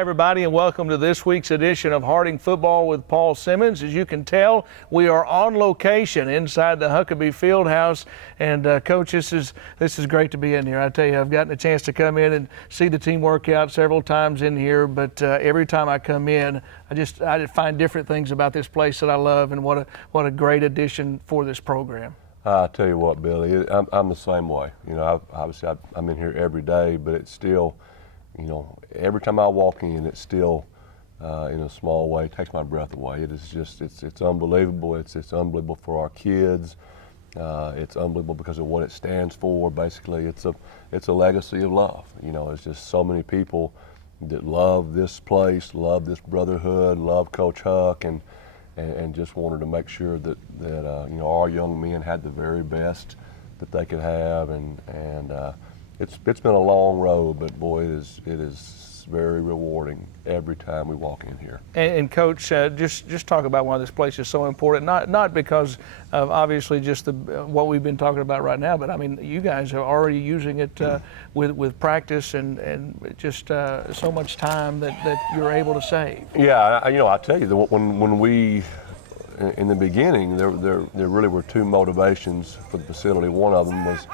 Hi, everybody, and welcome to this week's edition of Harding Football with Paul Simmons. As you can tell, we are on location inside the Huckabee Fieldhouse. And Coach, this is great to be in here. I tell you, I've gotten a chance to come in and see the team work out several times in here. But every time I come in, I find different things about this place that I love, and what a great addition for this program. I tell you what, Billy, I'm the same way. You know, obviously I'm in here every day, but it's still, you know, every time I walk in, it's still, in a small way, takes my breath away. It is just, it's unbelievable. It's unbelievable for our kids. It's unbelievable because of what it stands for. Basically, it's a legacy of love. You know, it's just so many people that love this place, love this brotherhood, love Coach Huck, and just wanted to make sure that you know, our young men had the very best that they could have, and it's been a long road, but boy, it is very rewarding every time we walk in here. And Coach, just talk about why this place is so important. Not because of obviously just what we've been talking about right now, but I mean, you guys are already using it with practice and just so much time that you're able to save. Yeah, you know, I tell you, when we in the beginning, there really were two motivations for the facility. One of them was,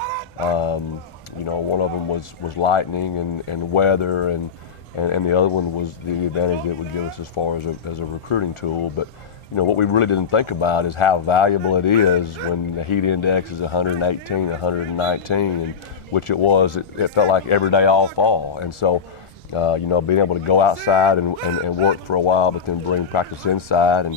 you know, was lightning and weather, and the other one was the advantage it would give us as far as a recruiting tool. But you know, what we really didn't think about is how valuable it is when the heat index is 118, 119, and which it was. It felt like every day all fall, and so you know, being able to go outside and work for a while, but then bring practice inside and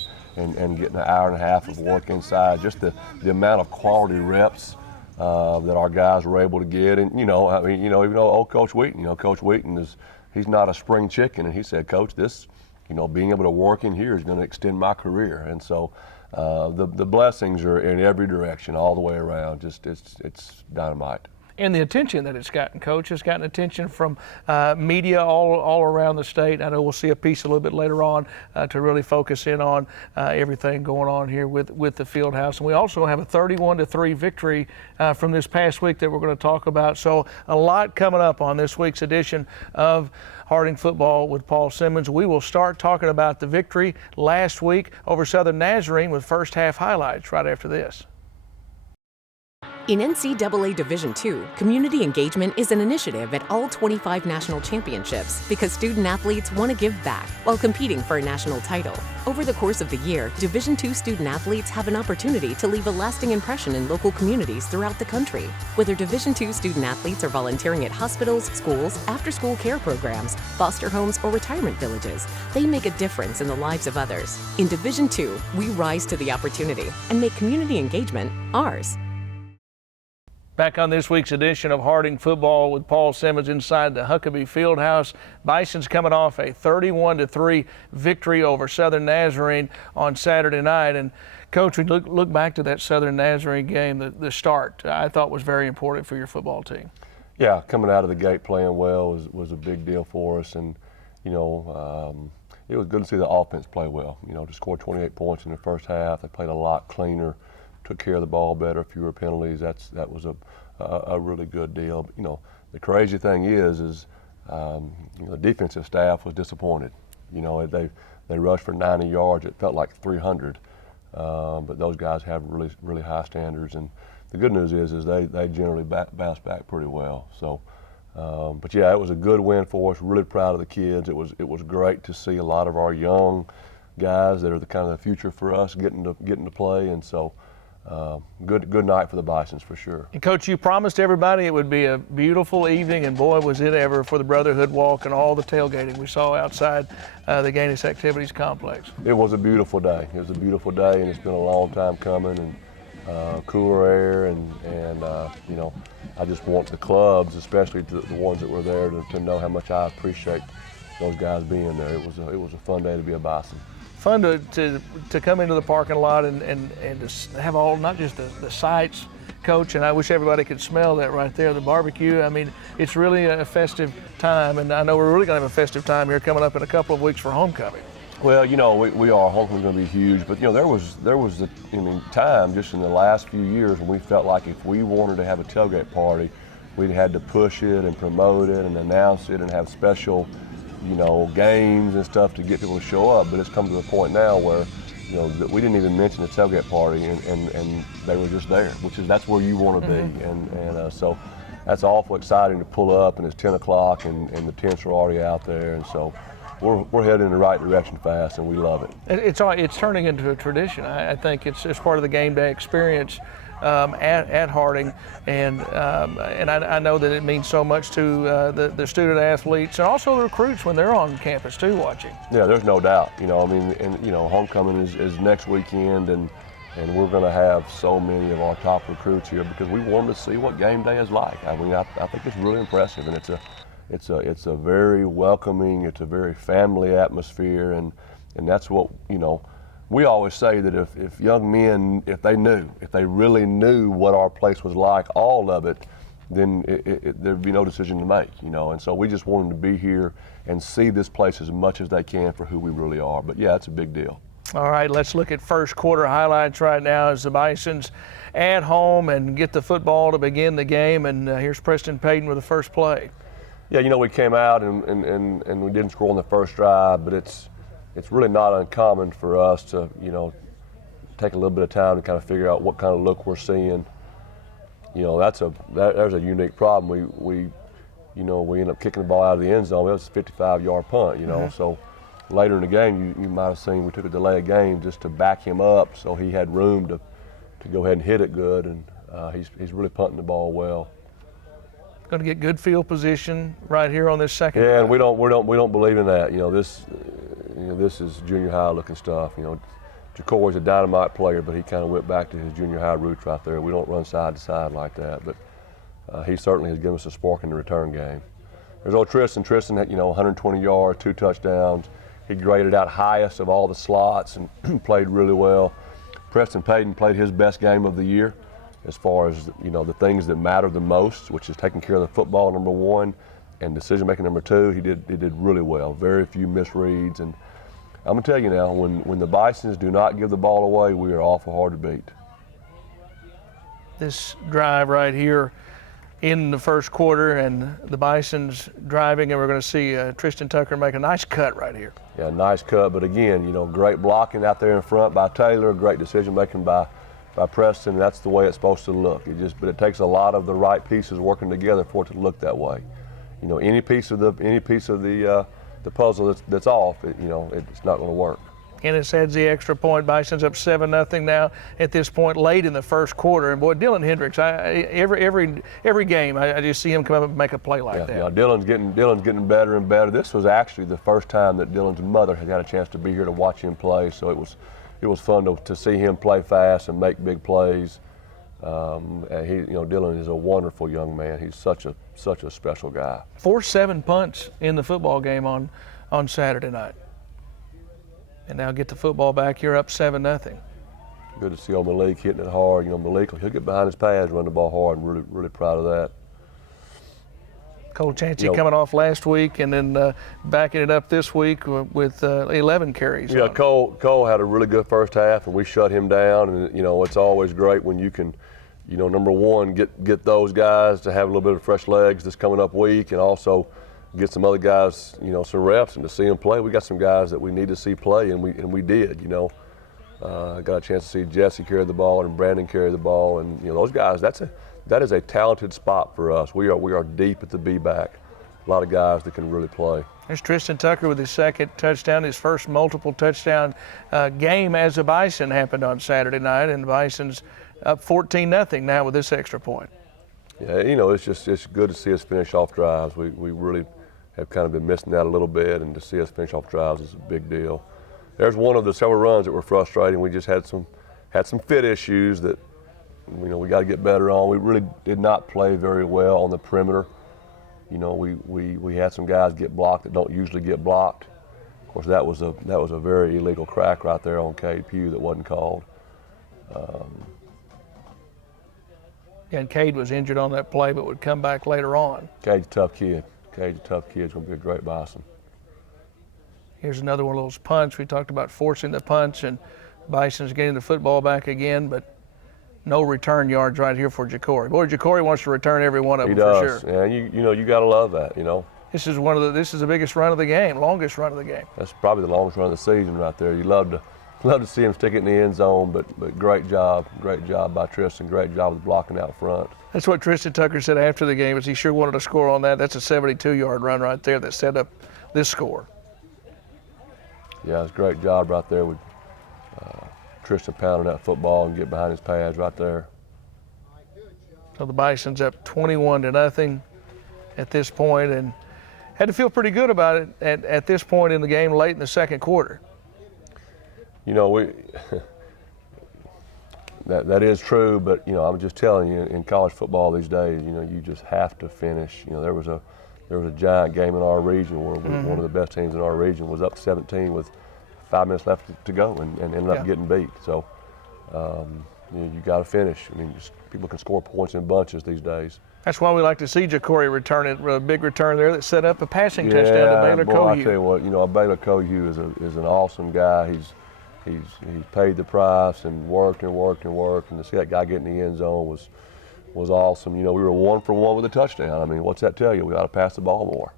getting an hour and a half of work inside, just the amount of quality reps that our guys were able to get. And you know, I mean, you know, even though old Coach Wheaton, you know, Coach Wheaton he's not a spring chicken, and he said, Coach, this, you know, being able to work in here is going to extend my career. And so the blessings are in every direction, all the way around. Just it's dynamite. And the attention that it's gotten, Coach, has gotten attention from media all around the state. I know we'll see a piece a little bit later on to really focus in on everything going on here with the Fieldhouse. And we also have a 31-3 victory from this past week that we're going to talk about. So a lot coming up on this week's edition of Harding Football with Paul Simmons. We will start talking about the victory last week over Southern Nazarene with first half highlights right after this. In NCAA Division II, community engagement is an initiative at all 25 national championships because student-athletes want to give back while competing for a national title. Over the course of the year, Division II student-athletes have an opportunity to leave a lasting impression in local communities throughout the country. Whether Division II student-athletes are volunteering at hospitals, schools, after-school care programs, foster homes, or retirement villages, they make a difference in the lives of others. In Division II, we rise to the opportunity and make community engagement ours. Back on this week's edition of Harding Football with Paul Simmons inside the Huckabee Fieldhouse. Bison's coming off a 31-3 victory over Southern Nazarene on Saturday night. And Coach, we look back to that Southern Nazarene game, the start, I thought was very important for your football team. Yeah, coming out of the gate playing well was a big deal for us. And, you know, it was good to see the offense play well. You know, to score 28 points in the first half. They played a lot cleaner, took care of the ball better, fewer penalties. That was a really good deal. But, you know, the crazy thing is you know, the defensive staff was disappointed. You know, they rushed for 90 yards. It felt like 300, but those guys have really high standards. And the good news is they generally bounce back pretty well. So, but yeah, it was a good win for us. Really proud of the kids. It was great to see a lot of our young guys that are the kind of the future for us getting to play. And so. Good night for the Bisons for sure. And Coach, you promised everybody it would be a beautiful evening, and boy was it ever for the Brotherhood Walk and all the tailgating we saw outside the Gaines Activities Complex. It was a beautiful day. It was a beautiful day, and it's been a long time coming, and cooler air, and you know, I just want the clubs, especially the ones that were there, to know how much I appreciate those guys being there. It was a fun day to be a Bison. Fun to come into the parking lot and to have all, not just the sights, Coach, and I wish everybody could smell that right there, the barbecue. I mean, it's really a festive time, and I know we're really going to have a festive time here coming up in a couple of weeks for homecoming. Well, you know, we are. Homecoming's going to be huge, but you know, there was the time just in the last few years when we felt like if we wanted to have a tailgate party, we had to push it and promote it and announce it and have special you know, games and stuff to get people to show up, but it's come to the point now where, you know, that we didn't even mention the tailgate party, and they were just there, that's where you want to be, and so that's awful exciting to pull up, and it's 10 o'clock, and the tents are already out there, and so we're heading in the right direction fast, and we love it. It's turning into a tradition. I think it's part of the game day experience at Harding, and I know that it means so much to the student athletes and also the recruits when they're on campus too watching. Yeah, there's no doubt. You know, I mean, and you know, homecoming is next weekend, and we're going to have so many of our top recruits here because we want them to see what game day is like. I mean, I think it's really impressive, and it's a very welcoming, it's a very family atmosphere, and that's what, you know, we always say that if young men, if they really knew what our place was like, all of it, then there'd be no decision to make, you know. And so we just want them to be here and see this place as much as they can for who we really are. But yeah, it's a big deal. All right, let's look at first quarter highlights right now as the Bisons at home and get the football to begin the game. And here's Preston Payton with the first play. Yeah, you know, we came out and we didn't score on the first drive, but it's really not uncommon for us to, you know, take a little bit of time to kind of figure out what kind of look we're seeing. You know, there's a unique problem. We end up kicking the ball out of the end zone. It was a 55-yard punt, you know. So later in the game, you might have seen we took a delay of game just to back him up so he had room to go ahead and hit it good, and he's really punting the ball well. Going to get good field position right here on this second. Yeah, and we don't believe in that. You know, this is junior high looking stuff. You know, Jacory's a dynamite player, but he kind of went back to his junior high roots right there. We don't run side to side like that, but he certainly has given us a spark in the return game. There's old Tristan. Tristan had, you know, 120 yards, 2 touchdowns. He graded out highest of all the slots and played really well. Preston Payton played his best game of the year as far as, you know, the things that matter the most, which is taking care of the football, number one, and decision making, number two. He did really well. Very few misreads, and I'm gonna tell you now, when the Bisons do not give the ball away, we are awful hard to beat. This drive right here in the first quarter, and the Bisons driving, and we're going to see Tristan Tucker make a nice cut right here. Yeah, nice cut, but again, you know, great blocking out there in front by Taylor, great decision making by Preston. That's the way it's supposed to look. But it takes a lot of the right pieces working together for it to look that way. You know, any piece of the puzzle that's off, it's not going to work. Ennis adds the extra point. Bison's up 7-0 now at this point late in the first quarter. And boy, Dylan Hendricks, every game I just see him come up and make a play like that. Yeah, Dylan's getting better and better. This was actually the first time that Dylan's mother had got a chance to be here to watch him play, so it was fun to see him play fast and make big plays. And Dylan is a wonderful young man. He's such a special guy. 4-7 punts in the football game on Saturday night. And now get the football back. You're up 7-0. Good to see old Malik hitting it hard. You know, Malik, he'll get behind his pads, run the ball hard, and really, really proud of that. Cole Chancey coming off last week and then backing it up this week with 11 carries. Yeah, Cole had a really good first half, and we shut him down. And you know, it's always great when you can, you know, number one, get those guys to have a little bit of fresh legs this coming up week, and also get some other guys, you know, some reps and to see them play. We got some guys that we need to see play, and we did. You know, got a chance to see Jesse carry the ball and Brandon carry the ball, and you know, those guys. That is a talented spot for us. We are deep at the B-back. A lot of guys that can really play. There's Tristan Tucker with his second touchdown, his first multiple touchdown game as a Bison happened on Saturday night, and the Bison's up 14-0 now with this extra point. Yeah, you know, it's good to see us finish off drives. We really have kind of been missing that a little bit, and to see us finish off drives is a big deal. There's one of the several runs that were frustrating. We just had some fit issues that, you know, we got to get better on. We really did not play very well on the perimeter. You know, we had some guys get blocked that don't usually get blocked. Of course, that was a very illegal crack right there on Cade Pugh that wasn't called. Yeah, and Cade was injured on that play, but would come back later on. Cade's a tough kid. Cade's a tough kid. He's going to be a great Bison. Here's another one of those punts. We talked about forcing the punts, and Bison's getting the football back again, but no return yards right here for Jacory. Boy, Jacory wants to return every one of them for sure. He does, and you know, you got to love that, you know. This is the biggest run of the game, longest run of the game. That's probably the longest run of the season right there. You love to see him stick it in the end zone, but great job by Tristan. Great job with blocking out front. That's what Tristan Tucker said after the game, is he sure wanted to score on that. That's a 72-yard run right there that set up this score. Yeah, it's a great job right there with Tristan pounding that football and get behind his pads right there. So the Bison's up 21-0 at this point, and had to feel pretty good about it at this point in the game, late in the second quarter. You know, that is true, but you know, I'm just telling you, in college football these days, you know, you just have to finish. You know, there was a giant game in our region where one of the best teams in our region was up 17 with 5 minutes left to go and ended up getting beat. So you got to finish. I mean, people can score points in bunches these days. That's why we like to see Jacory return it, a big return there that set up a passing touchdown to Baylor Kohu. I tell you what, you know, Baylor Kohu is an awesome guy. He's paid the price and worked, and to see that guy get in the end zone was awesome. You know, we were 1 for 1 with a touchdown. I mean, what's that tell you? We got to pass the ball more.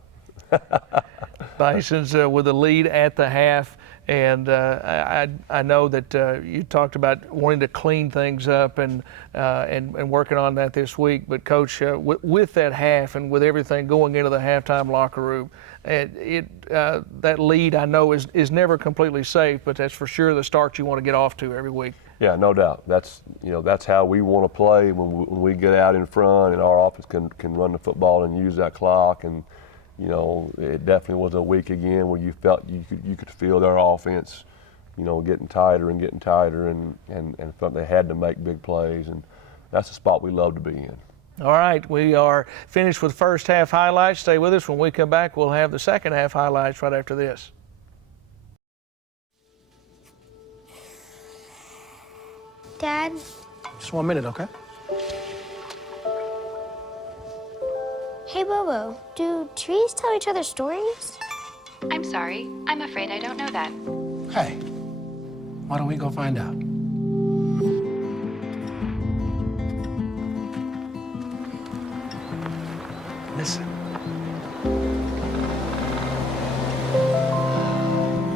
Bison's with a lead at the half, and I know that you talked about wanting to clean things up and working on that this week. But Coach, with that half and with everything going into the halftime locker room, that lead I know is never completely safe, but that's for sure the start you want to get off to every week. Yeah, no doubt. That's how we want to play when we get out in front, and our offense can run the football and use that clock. And you know, it definitely was a week again where you felt you could feel their offense, you know, getting tighter, and felt they had to make big plays, and that's the spot we love to be in. All right, we are finished with first half highlights. Stay with us. When we come back, we'll have the second half highlights right after this. Dad? Just 1 minute, okay? Hey, Bobo, do trees tell each other stories? I'm sorry. I'm afraid I don't know that. Hey, why don't we go find out? Listen.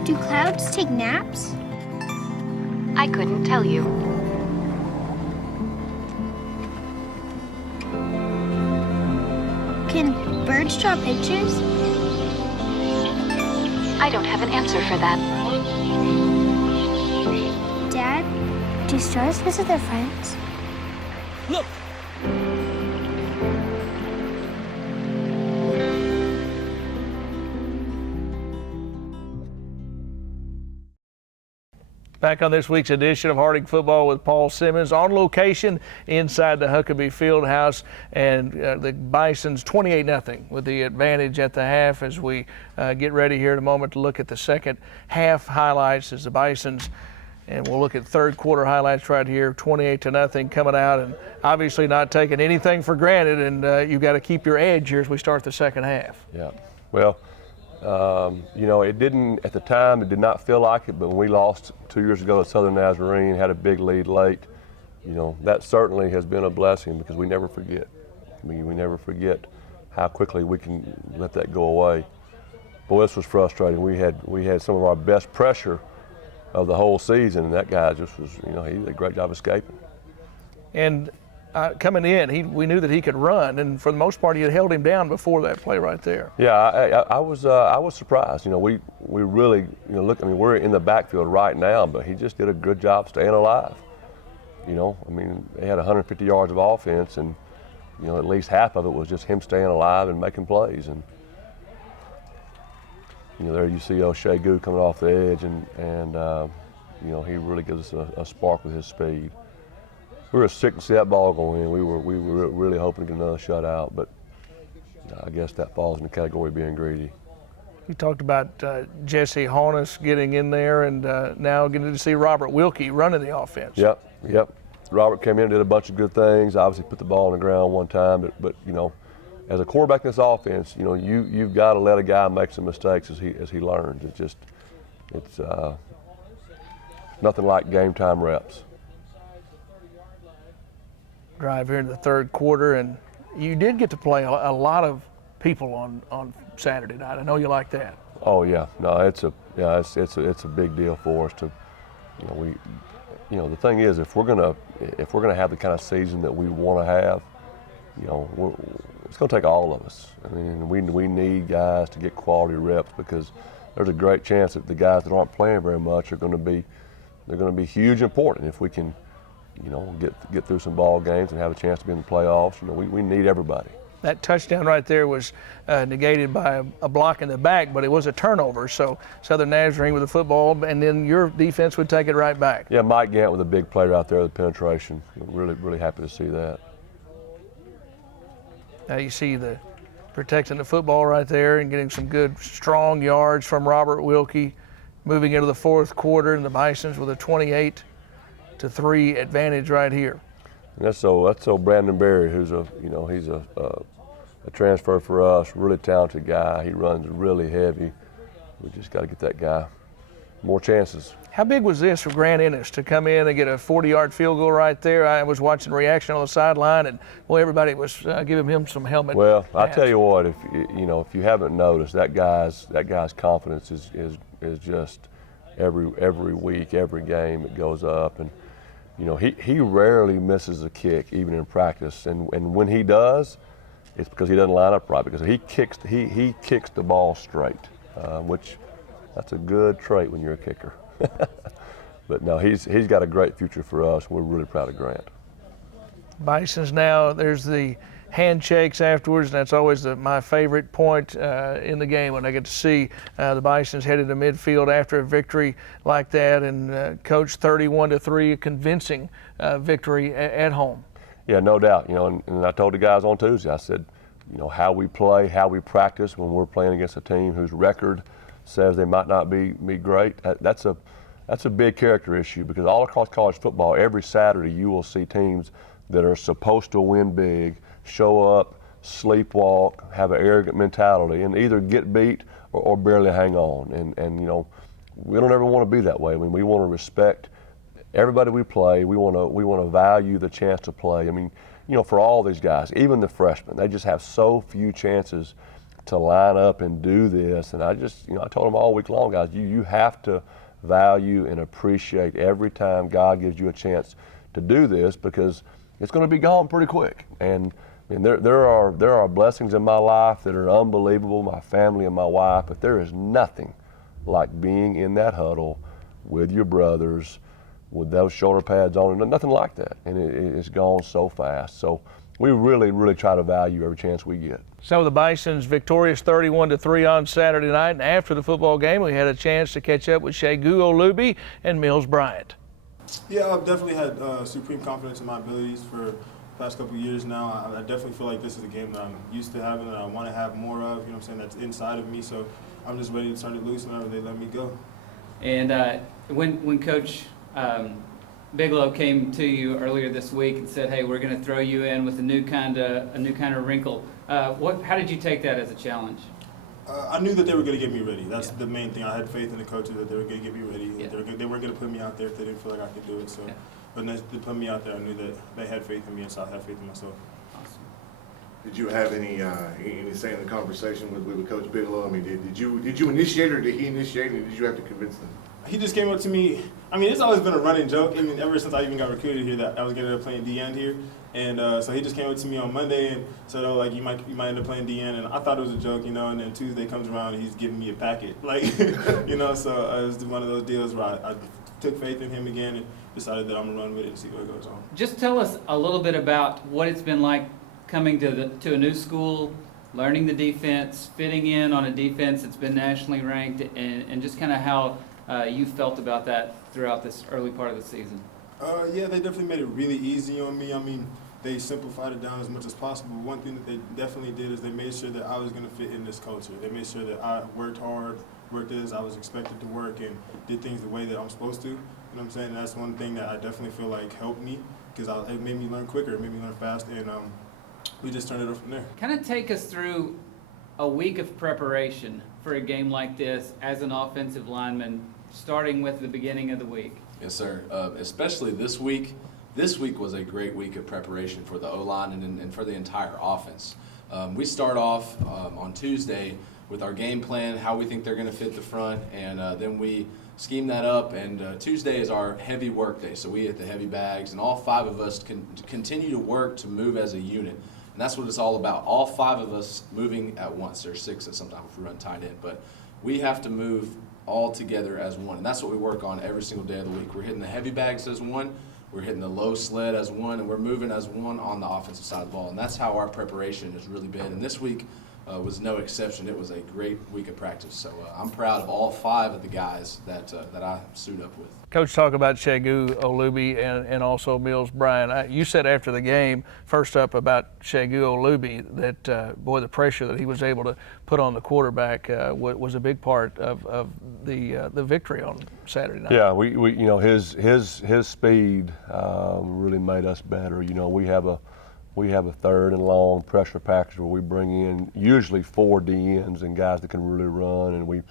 Do clouds take naps? I couldn't tell you. Can birds draw pictures? I don't have an answer for that. Dad, do stars visit their friends? Look! Back on this week's edition of Harding Football with Paul Simmons, on location inside the Huckabee Fieldhouse, and the Bison's 28-0 with the advantage at the half as we get ready here in a moment to look at the second half highlights as the Bison's, and we'll look at third quarter highlights right here, 28-0 coming out, and obviously not taking anything for granted, and you've got to keep your edge here as we start the second half. Yeah, well, you know, it didn't, at the time, it did not feel like it, but when we lost 2 years ago at Southern Nazarene, had a big lead late, you know, that certainly has been a blessing because we never forget. I mean, we never forget how quickly we can let that go away. Boy, this was frustrating. We had some of our best pressure of the whole season, and that guy just was, you know, he did a great job escaping. And coming in, we knew that he could run, and for the most part, he had held him down before that play right there. Yeah, I was surprised. You know, we really, you know, look. I mean, we're in the backfield right now, but he just did a good job staying alive. You know, I mean, they had 150 yards of offense, and you know, at least half of it was just him staying alive and making plays. And you know, there you see O'Shea Goo coming off the edge, and you know, he really gives us a spark with his speed. We were sick to see that ball go in. We were really hoping to get another shutout, but I guess that falls in the category of being greedy. You talked about Jesse Honus getting in there, and now getting to see Robert Wilkie running the offense. Yep. Robert came in and did a bunch of good things. Obviously put the ball on the ground one time, but you know, as a quarterback in this offense, you know, you've got to let a guy make some mistakes as he learns. It's nothing like game time reps. Drive here in the third quarter, and you did get to play a lot of people on Saturday night. I know you like that. Oh yeah, no, it's a big deal for us to, the thing is, if we're gonna have the kind of season that we want to have, it's gonna take all of us. I mean, we need guys to get quality reps because there's a great chance that the guys that aren't playing very much are going to be huge important if we can, get through some ball games and have a chance to be in the playoffs. We need everybody. That touchdown right there was negated by a block in the back, but it was a turnover. So Southern Nazarene with the football, and then your defense would take it right back. Yeah, Mike Gant with a big play out there with penetration. Really, really happy to see that. Now you see the protecting the football right there and getting some good, strong yards from Robert Wilkie, moving into the fourth quarter, and the Bisons with a 28-3 advantage right here. And that's so Brandon Berry, who's he's a transfer for us, really talented guy. He runs really heavy. We just got to get that guy more chances. How big was this for Grant Ennis to come in and get a 40-yard field goal right there? I was watching the reaction on the sideline, and everybody was giving him some helmet. Well, I tell you what, if you haven't noticed, that guy's confidence is just every week, every game it goes up, and he rarely misses a kick even in practice, and when he does, it's because he doesn't line up right, because he kicks the ball straight, which that's a good trait when you're a kicker. But no, he's got a great future for us. We're really proud of Grant. Bisons now, there's the handshakes afterwards, and that's always my favorite point in the game when I get to see the Bisons headed to midfield after a victory like that and coach 31-3, a convincing victory at home. Yeah, no doubt. And I told the guys on Tuesday, I said, how we play, how we practice when we're playing against a team whose record says they might not be great. That's a big character issue, because all across college football, every Saturday you will see teams that are supposed to win big show up, sleepwalk, have an arrogant mentality, and either get beat or barely hang on. And we don't ever want to be that way. I mean, we want to respect everybody we play. We want to value the chance to play. I mean, for all these guys, even the freshmen, they just have so few chances to line up and do this. And I told them all week long, guys, you have to value and appreciate every time God gives you a chance to do this, because it's going to be gone pretty quick. And there are blessings in my life that are unbelievable, my family and my wife, but there is nothing like being in that huddle with your brothers, with those shoulder pads on, and nothing like that. And it's gone so fast. So we really, really try to value every chance we get. So the Bisons victorious 31-3 on Saturday night, and after the football game, we had a chance to catch up with Shea Olubi and Mills Bryant. Yeah, I've definitely had supreme confidence in my abilities for the past couple of years now. I definitely feel like this is a game that I'm used to having, that I want to have more of, you know what I'm saying, that's inside of me. So I'm just ready to turn it loose whenever they let me go. And when Coach Bigelow came to you earlier this week and said, "Hey, we're going to throw you in with a new kind of wrinkle," how did you take that as a challenge? I knew that they were going to get me ready. That's the main thing. I had faith in the coaches that they were going to get me ready. Yeah. They weren't going to put me out there if they didn't feel like I could do it. So, but when they put me out there, I knew that they had faith in me, and so I had faith in myself. Awesome. Did you have any say in the conversation with Coach Bigelow? I mean, did you initiate, or did he initiate, and did you have to convince them? He just came up to me. I mean, it's always been a running joke. I mean, ever since I even got recruited here, that I was going to end up playing D-end here. And so he just came up to me on Monday and said, "Oh, like you might end up playing D-end." And I thought it was a joke, And then Tuesday comes around and he's giving me a packet, So it was one of those deals where I took faith in him again and decided that I'm gonna run with it and see what goes on. Just tell us a little bit about what it's been like coming to a new school, learning the defense, fitting in on a defense that's been nationally ranked, and just kind of how you felt about that throughout this early part of the season. Yeah, they definitely made it really easy on me. I mean, they simplified it down as much as possible. One thing that they definitely did is they made sure that I was going to fit in this culture. They made sure that I worked hard, worked as I was expected to work, and did things the way that I'm supposed to. You know what I'm saying? And that's one thing that I definitely feel like helped me, because it made me learn quicker, it made me learn fast, and we just turned it up from there. Kind of take us through a week of preparation for a game like this as an offensive lineman, starting with the beginning of the week. Yes, sir. Especially this week. This week was a great week of preparation for the O-line and for the entire offense. We start off on Tuesday with our game plan, how we think they're going to fit the front, and then we scheme that up. And Tuesday is our heavy work day, so we hit the heavy bags, and all 5 of us can continue to work to move as a unit. And that's what it's all about, all 5 of us moving at once. There's 6 at sometimes if we run tight end, but we have to move all together as one, and that's what we work on every single day of the week. We're hitting the heavy bags as one, we're hitting the low sled as one, and we're moving as one on the offensive side of the ball, and that's how our preparation has really been. And this week was no exception. It was a great week of practice, so I'm proud of all 5 of the guys that I suit up with. Coach, talk about Shegu Olubi and also Mills Bryan. You said after the game, first up about Shegu Olubi, that boy, the pressure that he was able to put on the quarterback was a big part of the victory on Saturday night. Yeah, we you know, his speed really made us better. You know, we have a 3rd and long pressure package where we bring in usually 4 DNs and guys that can really run, and we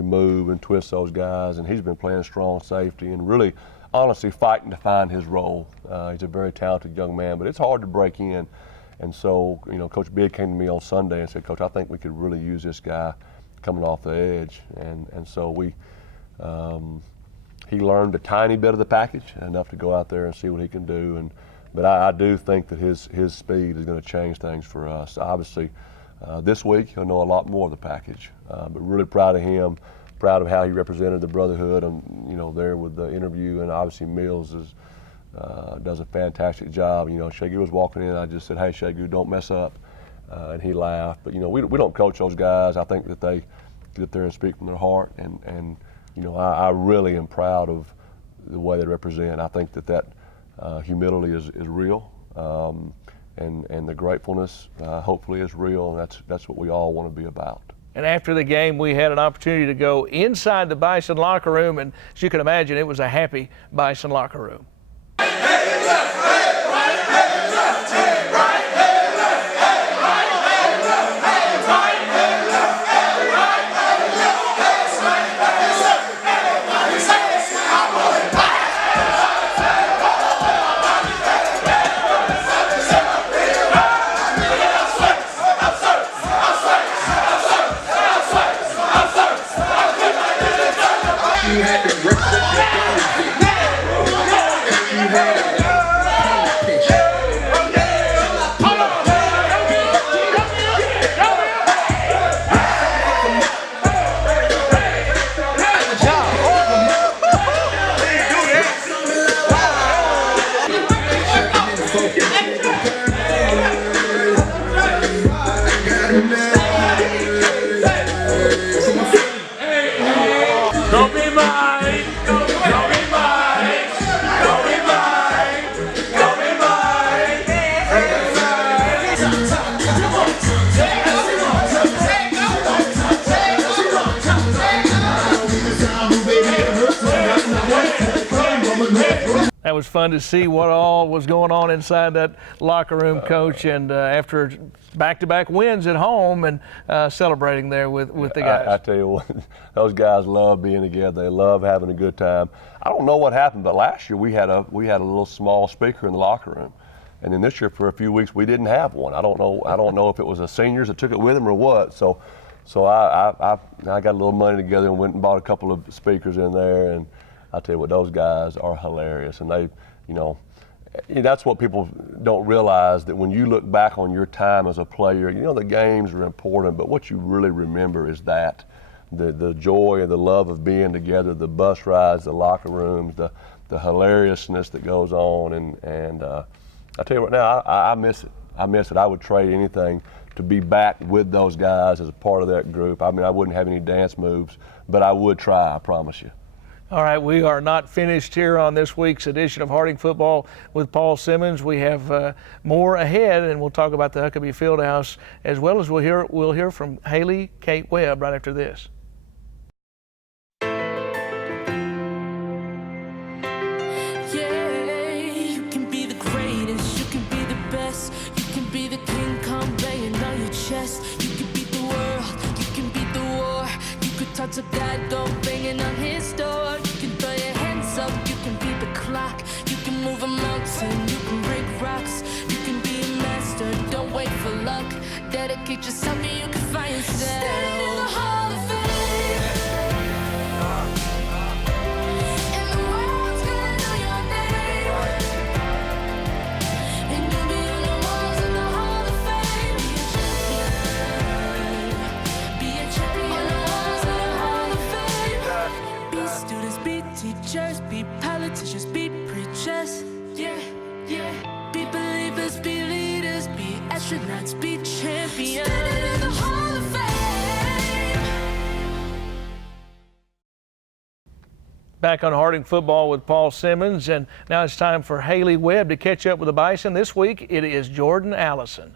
move and twist those guys, and he's been playing strong safety and really, honestly, fighting to find his role. He's a very talented young man, but it's hard to break in. And so, you know, Coach Bid came to me on Sunday and said, Coach, I think we could really use this guy coming off the edge. And so he learned a tiny bit of the package, enough to go out there and see what he can do. But I do think that his speed is going to change things for us. Obviously, this week he'll know a lot more of the package, but really proud of him, proud of how he represented the brotherhood, and you know, there with the interview. And obviously Mills does a fantastic job. You know, Shegu was walking in, I just said, hey Shegu, don't mess up, and he laughed. But you know, we don't coach those guys. I think that they get there and speak from their heart, and you know, I really am proud of the way they represent. I think that humility is real. And the gratefulness hopefully is real, and that's what we all want to be about. And after the game, we had an opportunity to go inside the Bison locker room, and as you can imagine, it was a happy Bison locker room. That was fun to see what all was going on inside that locker room, Coach, and after back-to-back wins at home and celebrating there with the guys. I tell you what, those guys love being together. They love having a good time. I don't know what happened, but last year we had a little small speaker in the locker room, and then this year for a few weeks we didn't have one. I don't know if it was the seniors that took it with them or what. So I got a little money together and went and bought a couple of speakers in there, and I tell you what, those guys are hilarious, and they, you know, that's what people don't realize, that when you look back on your time as a player, you know, the games are important, but what you really remember is that the joy and the love of being together, the bus rides, the locker rooms, the hilariousness that goes on, and I tell you what, now I miss it. I miss it. I would trade anything to be back with those guys as a part of that group. I mean, I wouldn't have any dance moves, but I would try, I promise you. All right, we are not finished here on this week's edition of Harding Football with Paul Simmons. We have more ahead, and we'll talk about the Huckabee Fieldhouse, as well as we'll hear from Haley Kate Webb right after this. Yeah, you can be the greatest, you can be the best, you can be the king, come banging on your chest. You can beat the world, you can beat the war, you could touch up that door banging on his door. You can throw your hands up, you can beat the clock, you can move a mountain, you can break rocks, you can be a master, don't wait for luck, dedicate yourself and you can find yourself. teachers, be preachers. Yeah, yeah. Be believers, be leaders, be astronauts, be champions. Standing in the Hall of Fame. Back on Harding Football with Paul Simmons, and now it's time for Haley Webb to catch up with the Bison. This week it is Jordan Allison.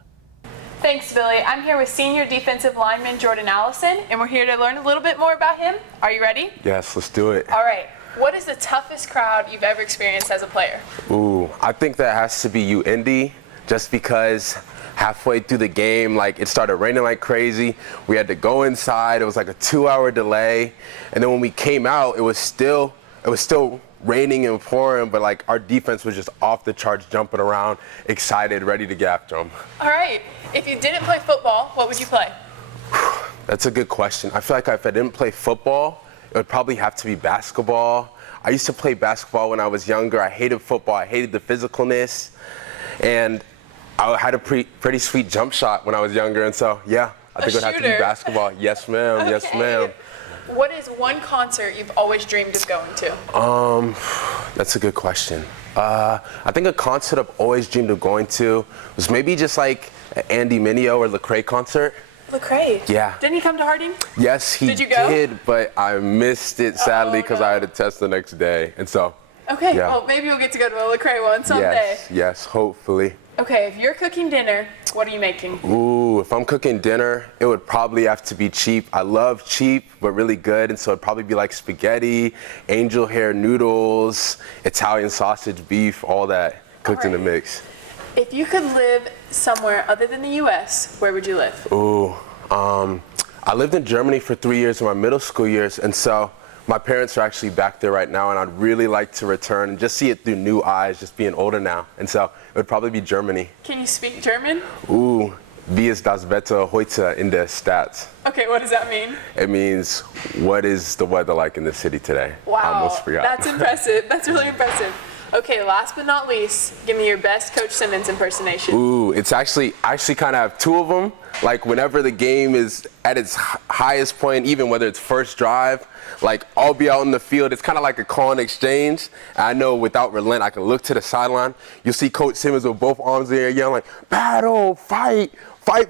Thanks, Billy. I'm here with senior defensive lineman Jordan Allison, and we're here to learn a little bit more about him. Are you ready? Yes, let's do it. All right. What is the toughest crowd you've ever experienced as a player? Ooh, I think that has to be UIndy, just because halfway through the game, like, it started raining like crazy. We had to go inside. It was like a 2-hour delay. And then when we came out, it was still raining and pouring, but like our defense was just off the charts, jumping around, excited, ready to get after them. All right. If you didn't play football, what would you play? That's a good question. I feel like if I didn't play football, it would probably have to be basketball. I used to play basketball when I was younger. I hated football. I hated the physicalness. And I had a pretty sweet jump shot when I was younger. And so, yeah, I think it would have to be basketball. Yes, ma'am. Okay. Yes, ma'am. What is one concert you've always dreamed of going to? That's a good question. I think a concert I've always dreamed of going to was maybe just like an Andy Mineo or Lecrae concert. Lecrae? Yeah. Didn't he come to Harding? Yes, he did, you go? did, but I missed it sadly because I had a test the next day. And so, okay, yeah. Well, maybe you'll get to go to a Lecrae one someday. Yes, hopefully. Okay, if you're cooking dinner, what are you making? Ooh, if I'm cooking dinner, it would probably have to be cheap. I love cheap, but really good, and so it'd probably be like spaghetti, angel hair noodles, Italian sausage, beef, all that cooked in the mix. If you could live somewhere other than the U.S., where would you live? Ooh, I lived in Germany for 3 years in my middle school years, and so my parents are actually back there right now, and I'd really like to return and just see it through new eyes, just being older now. And so it would probably be Germany. Can you speak German? Ooh, wie ist das Wetter heute in der Stadt? Okay, what does that mean? It means, what is the weather like in the city today? Wow, I almost forgot. That's impressive. That's really impressive. Okay, last but not least, give me your best Coach Simmons impersonation. Ooh, I actually kind of have two of them. Like whenever the game is at its highest point, even whether it's first drive, like I'll be out in the field. It's kind of like a call and exchange. And I know without relent, I can look to the sideline. You'll see Coach Simmons with both arms in the air yelling like, battle, fight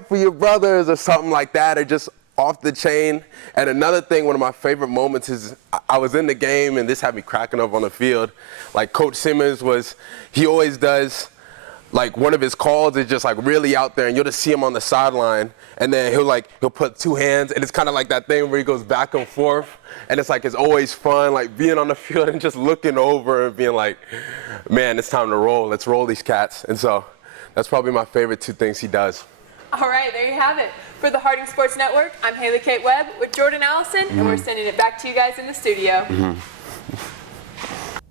for your brothers or something like that, or just off the chain. And another thing, one of my favorite moments is I was in the game, and this had me cracking up on the field. Like Coach Simmons he always does, like one of his calls is just like really out there, and you'll just see him on the sideline, and then he'll put two hands, and it's kind of like that thing where he goes back and forth, and it's like it's always fun, like being on the field and just looking over and being like, man, it's time to roll. Let's roll these cats. And so that's probably my favorite two things he does. All right, there you have it. For the Harding Sports Network, I'm Haley Kate Webb with Jordan Allison, and we're sending it back to you guys in the studio.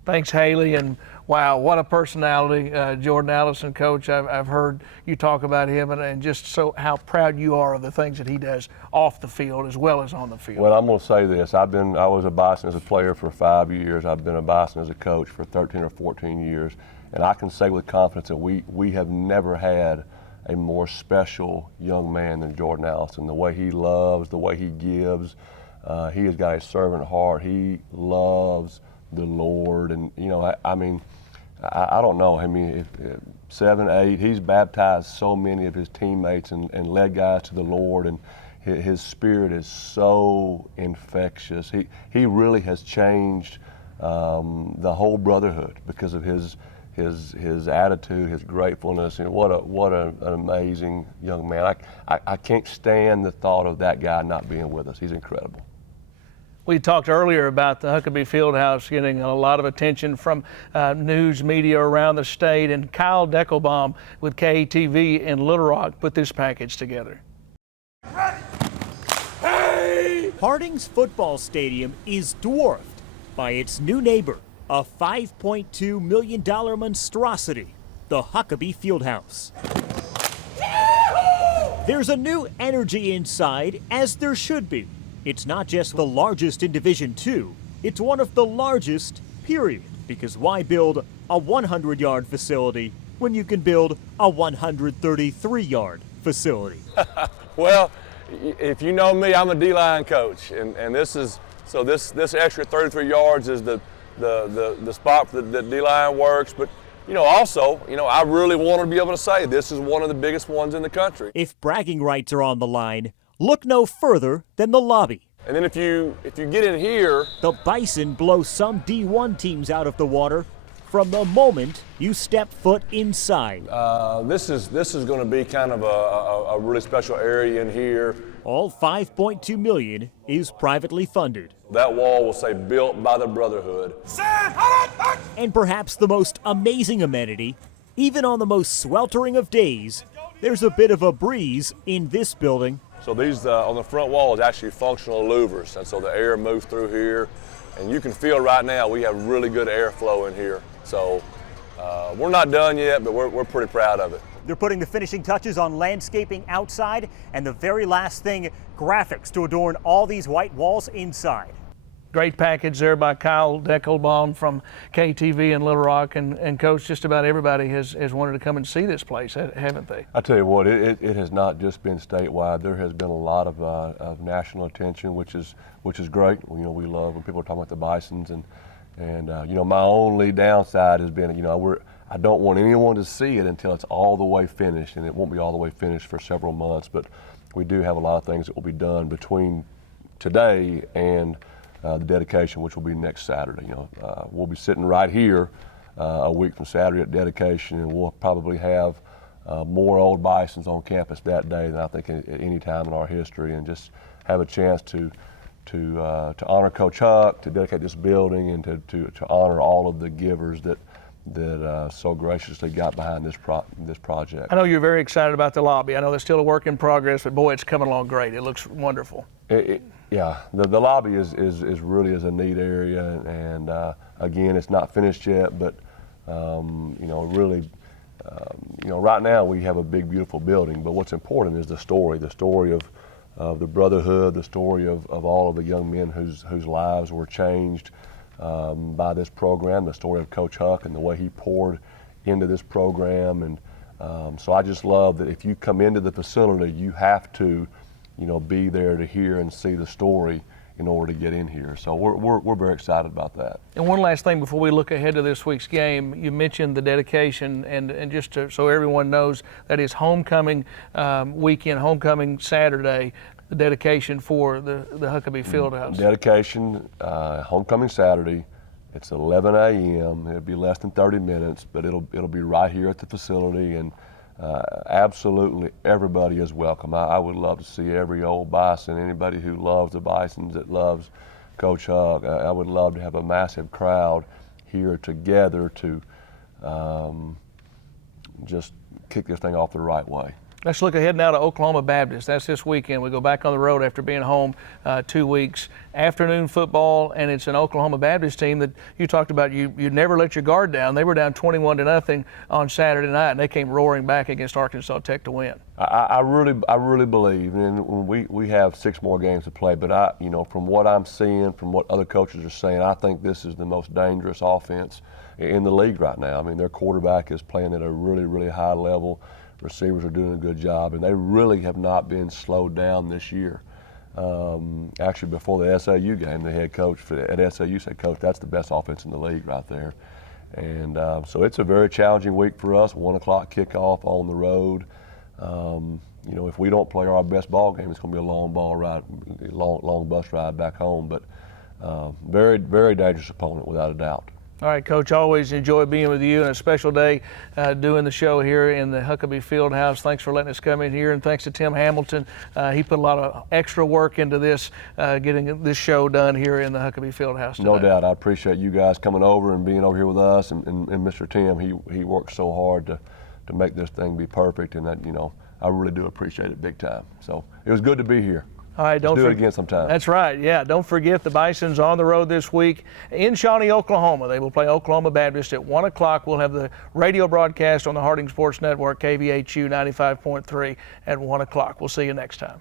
Thanks, Haley, and wow, what a personality, Jordan Allison, Coach. I've heard you talk about him and just so how proud you are of the things that he does off the field as well as on the field. Well, I'm going to say this. I was a Bison as a player for 5 years. I've been a Bison as a coach for 13 or 14 years, and I can say with confidence that we have never had a more special young man than Jordan Allison. The way he loves, the way he gives, he has got a servant heart. He loves the Lord, and you know, I don't know. I mean, if 7, 8, he's baptized so many of his teammates and led guys to the Lord, and his spirit is so infectious. He really has changed the whole brotherhood because of his attitude, his gratefulness, and what an amazing young man. I can't stand the thought of that guy not being with us. He's incredible. We talked earlier about the Huckabee Fieldhouse getting a lot of attention from news media around the state, and Kyle Deckelbaum with KTV in Little Rock put this package together. Hey! Harding's football stadium is dwarfed by its new neighbor, a $5.2 million monstrosity, the Huckabee Fieldhouse. There's a new energy inside, as there should be. It's not just the largest in Division II, it's one of the largest, period. Because why build a 100-yard facility when you can build a 133-yard facility? Well, if you know me, I'm a D-line coach, and this extra 33 yards is the the spot for the D-line works, but also, I really want to be able to say this is one of the biggest ones in the country. If bragging rights are on the line, look no further than the lobby. And then if you get in here, the Bison blow some D1 teams out of the water from the moment you step foot inside. This is going to be kind of a really special area in here. All $5.2 million is privately funded. That wall will say built by the Brotherhood. And perhaps the most amazing amenity, even on the most sweltering of days, there's a bit of a breeze in this building. So these on the front wall is actually functional louvers, and so the air moves through here, and you can feel right now we have really good airflow in here. So we're not done yet, but we're pretty proud of it. They're putting the finishing touches on landscaping outside, and the very last thing, graphics to adorn all these white walls inside. Great package there by Kyle Deckelbaum from KTV in Little Rock, and Coach, just about everybody has wanted to come and see this place, haven't they? I tell you what, it has not just been statewide. There has been a lot of national attention, which is great. We love when people are talking about the Bisons, and my only downside has been, I don't want anyone to see it until it's all the way finished, and it won't be all the way finished for several months, but we do have a lot of things that will be done between today and the dedication, which will be next Saturday. We'll be sitting right here a week from Saturday at dedication, and we'll probably have more old Bisons on campus that day than I think at any time in our history, and just have a chance to honor Coach Huck, to dedicate this building, and to honor all of the givers that so graciously got behind this project. I know you're very excited about the lobby. I know it's still a work in progress, but boy, it's coming along great. It looks wonderful. Yeah, the lobby is really a neat area, and again, it's not finished yet, but really, right now we have a big, beautiful building. But what's important is the story of the Brotherhood, the story of all of the young men whose lives were changed by this program, the story of Coach Huck and the way he poured into this program. And so I just love that if you come into the facility, you have to be there to hear and see the story in order to get in here. So we're very excited about that. And one last thing before we look ahead to this week's game, you mentioned the dedication, and just so everyone knows, that is homecoming weekend, homecoming Saturday, the dedication for the Huckabee Fieldhouse. Dedication, homecoming Saturday. It's 11 a.m. It'll be less than 30 minutes, but it'll be right here at the facility, and absolutely everybody is welcome. I would love to see every old Bison, anybody who loves the Bisons, that loves Coach Huck. I would love to have a massive crowd here together to just kick this thing off the right way. Let's look ahead now to Oklahoma Baptist. That's this weekend. We go back on the road after being home 2 weeks. Afternoon football, and it's an Oklahoma Baptist team that you talked about. You never let your guard down. They were down 21-0 on Saturday night, and they came roaring back against Arkansas Tech to win. I really believe, and we have 6 more games to play. But from what I'm seeing, from what other coaches are saying, I think this is the most dangerous offense in the league right now. I mean, their quarterback is playing at a really, really high level. Receivers are doing a good job, and they really have not been slowed down this year. Actually, before the SAU game, the head coach at SAU said, "Coach, that's the best offense in the league right there." And so it's a very challenging week for us. 1 o'clock kickoff on the road. If we don't play our best ball game, it's going to be a long bus ride back home. But very, very dangerous opponent, without a doubt. All right, Coach, always enjoy being with you, and a special day doing the show here in the Huckabee Fieldhouse. Thanks for letting us come in here, and thanks to Tim Hamilton. He put a lot of extra work into this, getting this show done here in the Huckabee Fieldhouse today. No doubt. I appreciate you guys coming over and being over here with us, and Mr. Tim, he worked so hard to make this thing be perfect, and that, I really do appreciate it big time. So it was good to be here. All right, Let's do it again sometime. That's right, yeah. Don't forget the Bisons on the road this week in Shawnee, Oklahoma. They will play Oklahoma Baptist at 1 o'clock. We'll have the radio broadcast on the Harding Sports Network, KVHU 95.3 at 1 o'clock. We'll see you next time.